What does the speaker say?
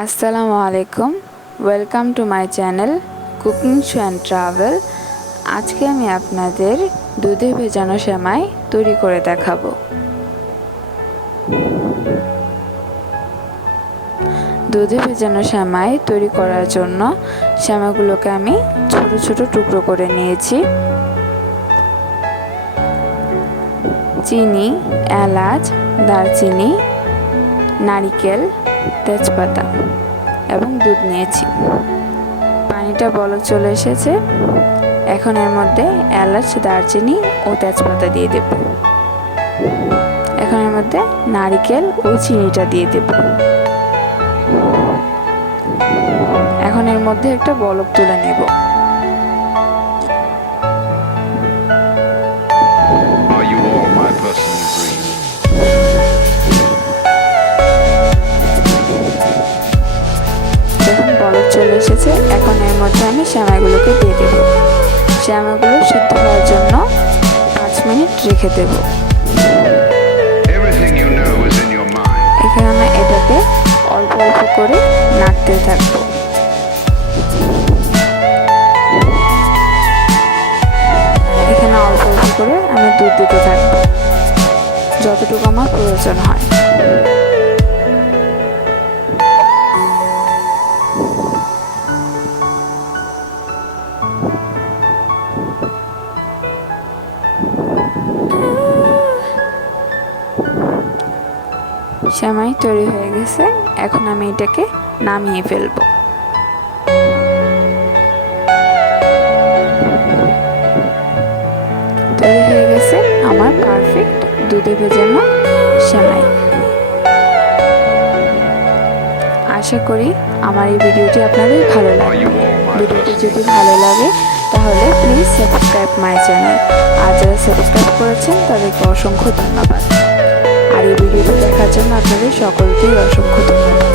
আসসালামু আলাইকুম, welcome to my channel cooking show and travel. আজকে আমি আপনাদের দুধে ভেজানো সেমাই তৈরি করে দেখাবো। দুধে ভেজানো সেমাই তৈরি করার জন্য সেমাইগুলোকে আমি ছোট ছোট টুকরো করে নিয়েছি। চিনি, এলাচ, দারচিনি, নারিকেল, তেজপাতা এবং দুধ নিয়েছি। পানিটা বলক চলে এসেছে। এখন এর মধ্যে এলাচ, দারচিনি ও তেজপাতা দিয়ে দেব। এখন এর মধ্যে নারিকেল ও চিনিটা দিয়ে দেব। এখন এর মধ্যে একটা বলক তুলে নেব। চলে এসেছে। এখন এর মধ্যে আমি সেমাইগুলোকে দিয়ে দেব। সেমাইগুলো সিদ্ধ হওয়ার জন্য 5 মিনিট রেখে দেব। এখানে আমি এটাকে অল্প অল্প করে নাড়তে থাকবো। এখানে অল্প অল্প করে আমি দুধ দিতে থাকবো, যতটুকু আমার প্রয়োজন হয়। সেমাই তৈরি হয়ে গেছে। এখন আমি এটাকে নামিয়ে ফেলব। তৈরি হয়ে গেছে আমার পারফেক্ট দুধে ভেজানো সেমাই। আশা করি আমার এই ভিডিওটি আপনাদের ভালো লাগবে। ভিডিওটি যদি ভালো লাগে তাহলে প্লিজ সাবস্ক্রাইব মাই চ্যানেল। আর যারা সাবস্ক্রাইব করেছেন তাদেরকে অসংখ্য ধন্যবাদ। আর এই ভিডিওটি দেখার জন্য আপনাদের সকলকেই অসংখ্য ধন্যবাদ।